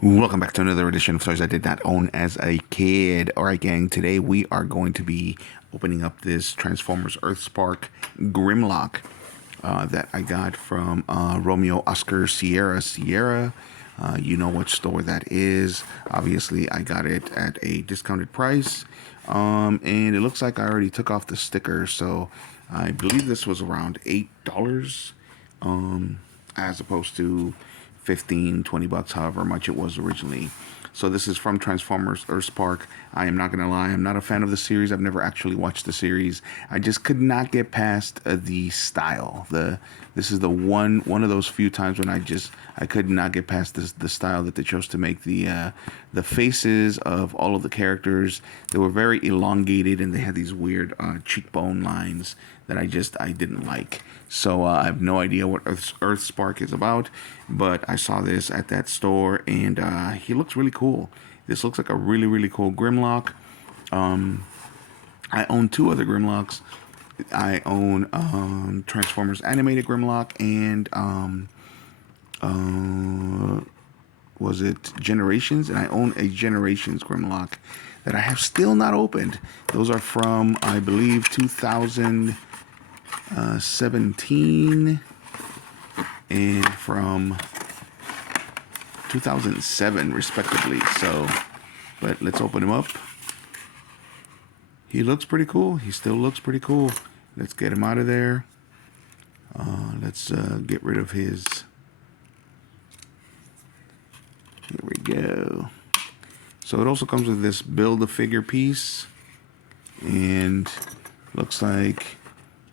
Welcome back to another edition of Toys I Did Not Own as a Kid. Alright, gang, today we are going to be opening up this Transformers Earthspark Grimlock that I got from Romeo Oscar Sierra Sierra. You know what store that is. Obviously, I got it at a discounted price. And it looks like I already took off the sticker, so I believe this was around $8 as opposed to 15, 20 bucks, however much it was originally. So this is from Transformers Earthspark. I am not going to lie, I'm not a fan of the series. I've never actually watched the series. I just could not get past the style. This is the one of those few times when I could not get past the style that they chose to make the faces of all of the characters. They were very elongated and they had these weird cheekbone lines that I didn't like. So I have no idea what Earthspark is about, but I saw this at that store and he looks really cool. This looks like a really cool Grimlock. I own two other Grimlocks. I own Transformers Animated Grimlock and was it Generations? And I own a Generations Grimlock that I have still not opened. Those are from, I believe, 2017 and from 2007 respectively. So, but let's open him up. He looks pretty cool. He still looks pretty cool. Let's get him out of there. Let's get rid of his. Here we go. So it also comes with this build-a-figure piece, and looks like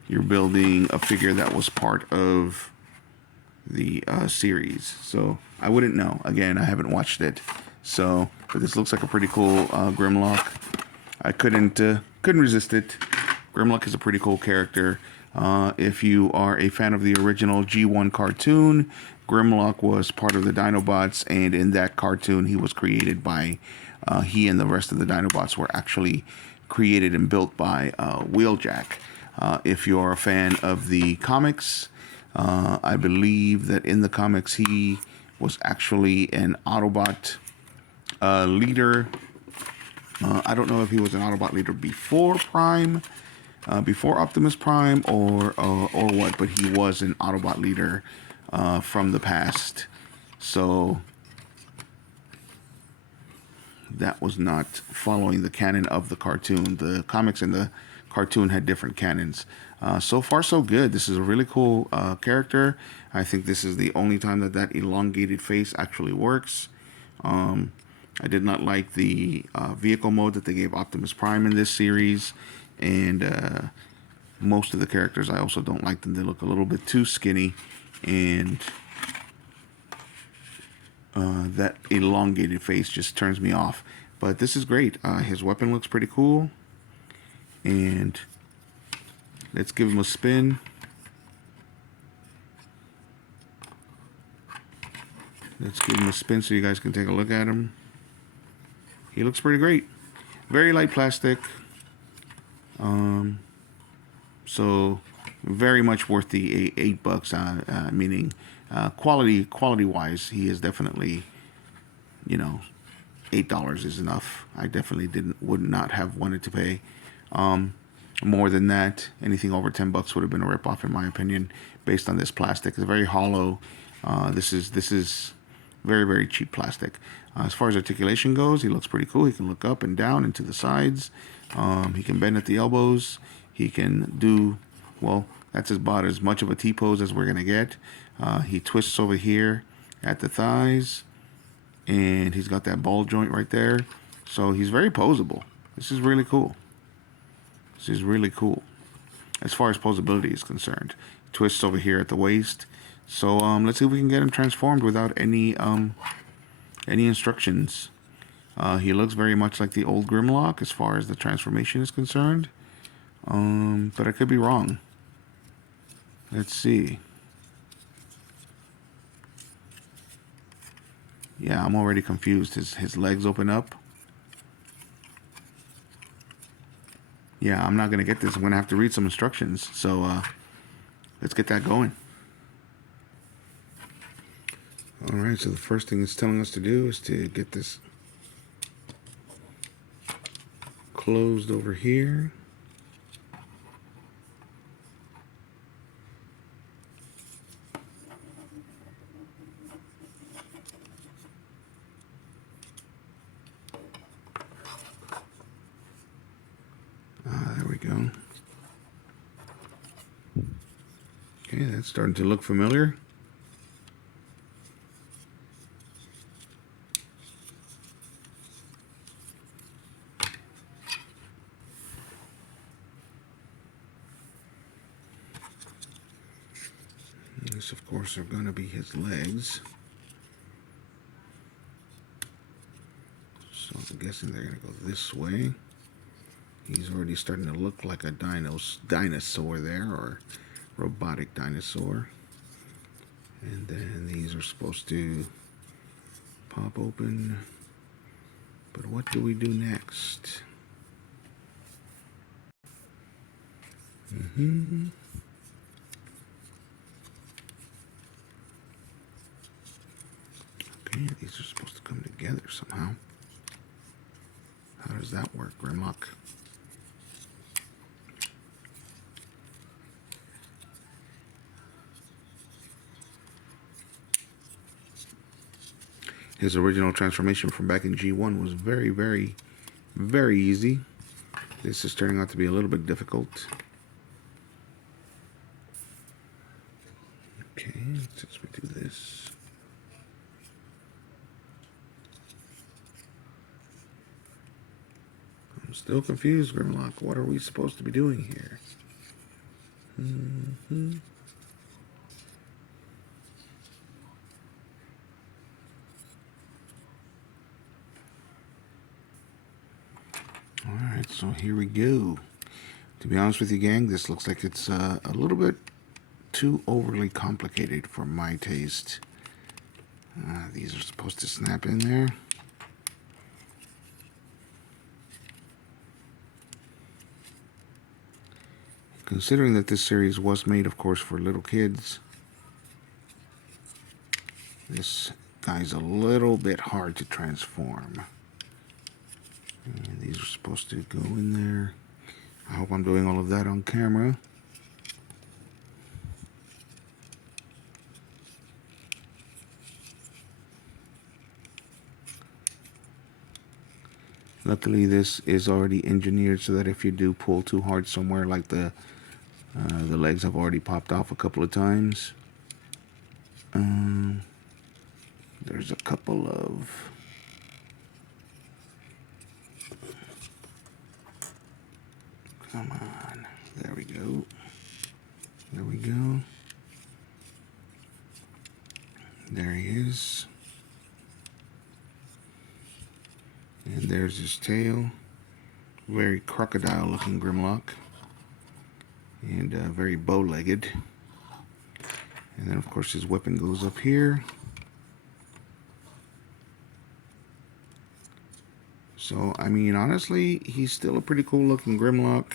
you're building a figure that was part of the series. So I wouldn't know. Again, I haven't watched it. So, but this looks like a pretty cool Grimlock. I couldn't resist it. Grimlock is a pretty cool character. If you are a fan of the original G1 cartoon, Grimlock was part of the Dinobots, and in that cartoon, he was created by. He and the rest of the Dinobots were actually created and built by Wheeljack. If you're a fan of the comics, I believe that in the comics he was actually an Autobot leader. I don't know if he was an Autobot leader before Prime, before Optimus Prime, or what, but he was an Autobot leader from the past. So that was not following the canon of the cartoon. The comics and the cartoon had different canons. So far, so good. This is a really cool character. I think this is the only time that elongated face actually works. I did not like the vehicle mode that they gave Optimus Prime in this series. And most of the characters, I also don't like them. They look a little bit too skinny. And that elongated face just turns me off. But this is great. His weapon looks pretty cool. And let's give him a spin. Let's give him a spin so you guys can take a look at him. He looks pretty great. Very light plastic. So very much worth the $8. Meaning quality wise, he is definitely, $8 is enough. I definitely would not have wanted to pay more than that. Anything over $10 would have been a ripoff, in my opinion, based on this plastic. It's very hollow. This is very cheap plastic. As far as articulation goes, he looks pretty cool. He can look up and down and to the sides. He can bend at the elbows. He can do, well, that's about as much of a T-pose as we're gonna get. He twists over here at the thighs, and he's got that ball joint right there. So he's very poseable. This is really cool. This is really cool as far as posability is concerned. Twists over here at the waist. So let's see if we can get him transformed without any instructions. He looks very much like the old Grimlock as far as the transformation is concerned. But I could be wrong. Let's see. Yeah, I'm already confused. His legs open up. Yeah, I'm not going to get this. I'm going to have to read some instructions. So let's get that going. All right, so the first thing it's telling us to do is to get this closed over here. There we go. Okay, that's starting to look familiar. This, of course, are going to be his legs. So I'm guessing they're going to go this way. He's already starting to look like a dinosaur there, or robotic dinosaur. And then these are supposed to pop open. But what do we do next? Okay, these are supposed to come together somehow. How does that work, Grimlock? His original transformation from back in G1 was very, very, very easy. This is turning out to be a little bit difficult. Okay, since we do this. I'm still confused, Grimlock. What are we supposed to be doing here? Alright, so here we go. To be honest with you, gang, this looks like it's a little bit too overly complicated for my taste. These are supposed to snap in there. Considering that this series was made, of course, for little kids, this guy's a little bit hard to transform. And these are supposed to go in there. I hope I'm doing all of that on camera. Luckily, this is already engineered so that if you do pull too hard somewhere, like the legs have already popped off a couple of times. There's a couple of... Come on. There we go. There we go. There he is. And there's his tail. Very crocodile looking Grimlock. And very bow-legged. And then of course his weapon goes up here. So I mean, honestly, he's still a pretty cool looking Grimlock.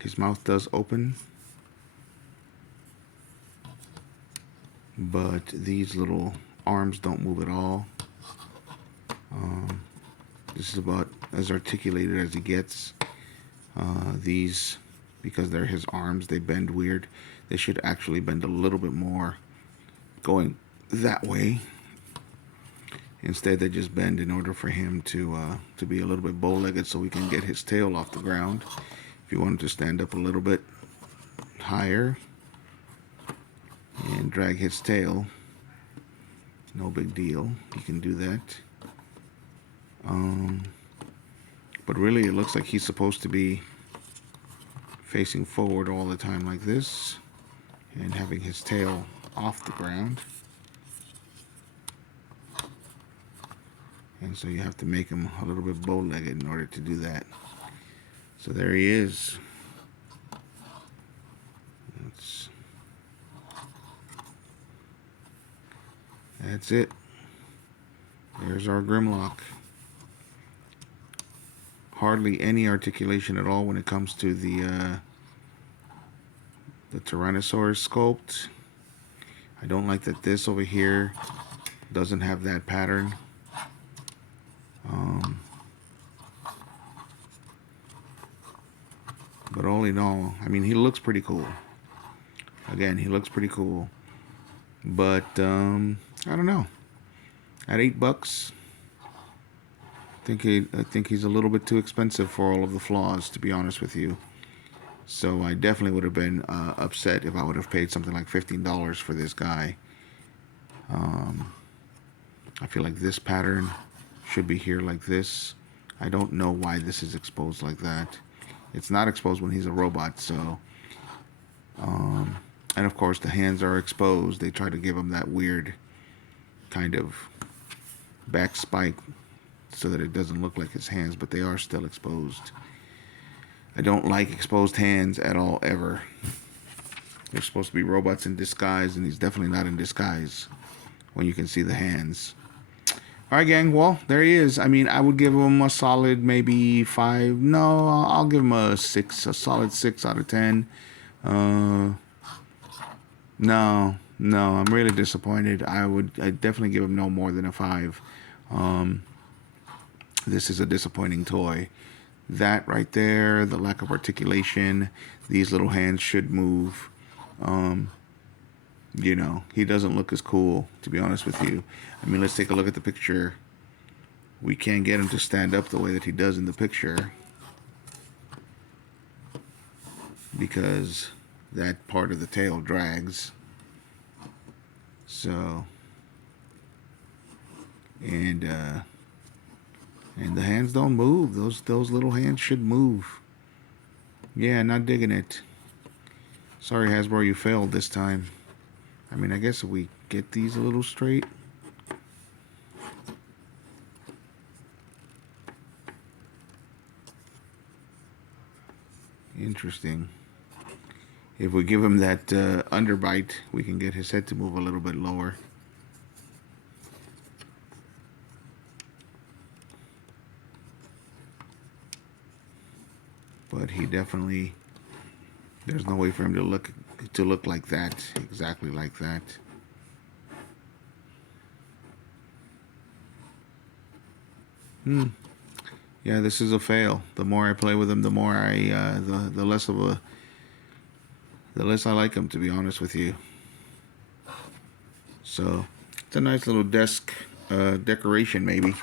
His mouth does open. But these little arms don't move at all. This is about as articulated as he gets. These, because they're his arms, they bend weird. They should actually bend a little bit more going that way. Instead, they just bend in order for him to be a little bit bow-legged so we can get his tail off the ground. If you want him to stand up a little bit higher and drag his tail, no big deal. You can do that. But really, it looks like he's supposed to be facing forward all the time like this and having his tail off the ground. And so you have to make him a little bit bow-legged in order to do that. So there he is. That's it. There's our Grimlock. Hardly any articulation at all when it comes to the Tyrannosaurus sculpt. I don't like that this over here doesn't have that pattern. But all in all, I mean, he looks pretty cool. Again, he looks pretty cool. But I don't know. At $8, I think he's a little bit too expensive for all of the flaws, to be honest with you. So I definitely would have been upset if I would have paid something like $15 for this guy. I feel like this pattern should be here like this. I don't know why this is exposed like that. It's not exposed when he's a robot, so... and of course the hands are exposed. They try to give him that weird kind of back spike so that it doesn't look like his hands, but they are still exposed. I don't like exposed hands at all, ever. They're supposed to be robots in disguise, and he's definitely not in disguise when you can see the hands. Alright, gang, well, there he is. I mean, I would give him a solid maybe 5. No, I'll give him a 6, a solid 6 out of 10. No, I'm really disappointed. I'd definitely give him no more than a 5. This is a disappointing toy. That right there, the lack of articulation, these little hands should move. You know, he doesn't look as cool, to be honest with you. I mean, let's take a look at the picture. We can't get him to stand up the way that he does in the picture, because that part of the tail drags. So, and the hands don't move. Those little hands should move. Yeah, not digging it. Sorry, Hasbro, you failed this time. I mean, I guess if we get these a little straight. Interesting. If we give him that underbite, we can get his head to move a little bit lower. But he definitely, there's no way for him to look like that, exactly like that. Yeah, this is a fail. The more I play with him, the more the less I like him, to be honest with you. So it's a nice little desk decoration, maybe.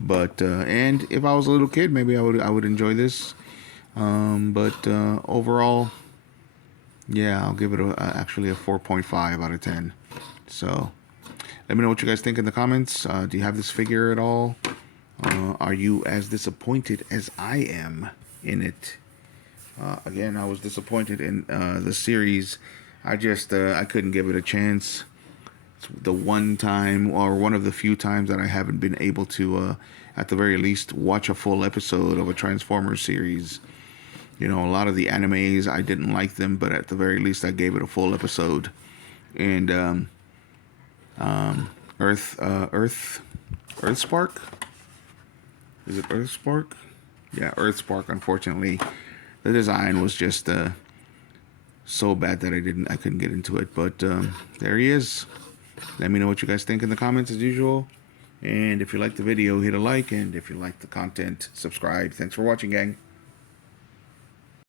But and if I was a little kid, maybe I would enjoy this. But overall, yeah, I'll give it actually a 4.5 out of 10. So let me know what you guys think in the comments. Do you have this figure at all? Are you as disappointed as I am in it? Again, I was disappointed in the series. I couldn't give it a chance. It's the one time, or one of the few times, that I haven't been able to, at the very least, watch a full episode of a Transformers series. You know, a lot of the animes, I didn't like them, but at the very least, I gave it a full episode. And Earthspark? Is it Earthspark? Yeah, Earthspark. Unfortunately, the design was just so bad that I couldn't get into it. But there he is. Let me know what you guys think in the comments, as usual. And if you liked the video, hit a like. And if you liked the content, subscribe. Thanks for watching, gang.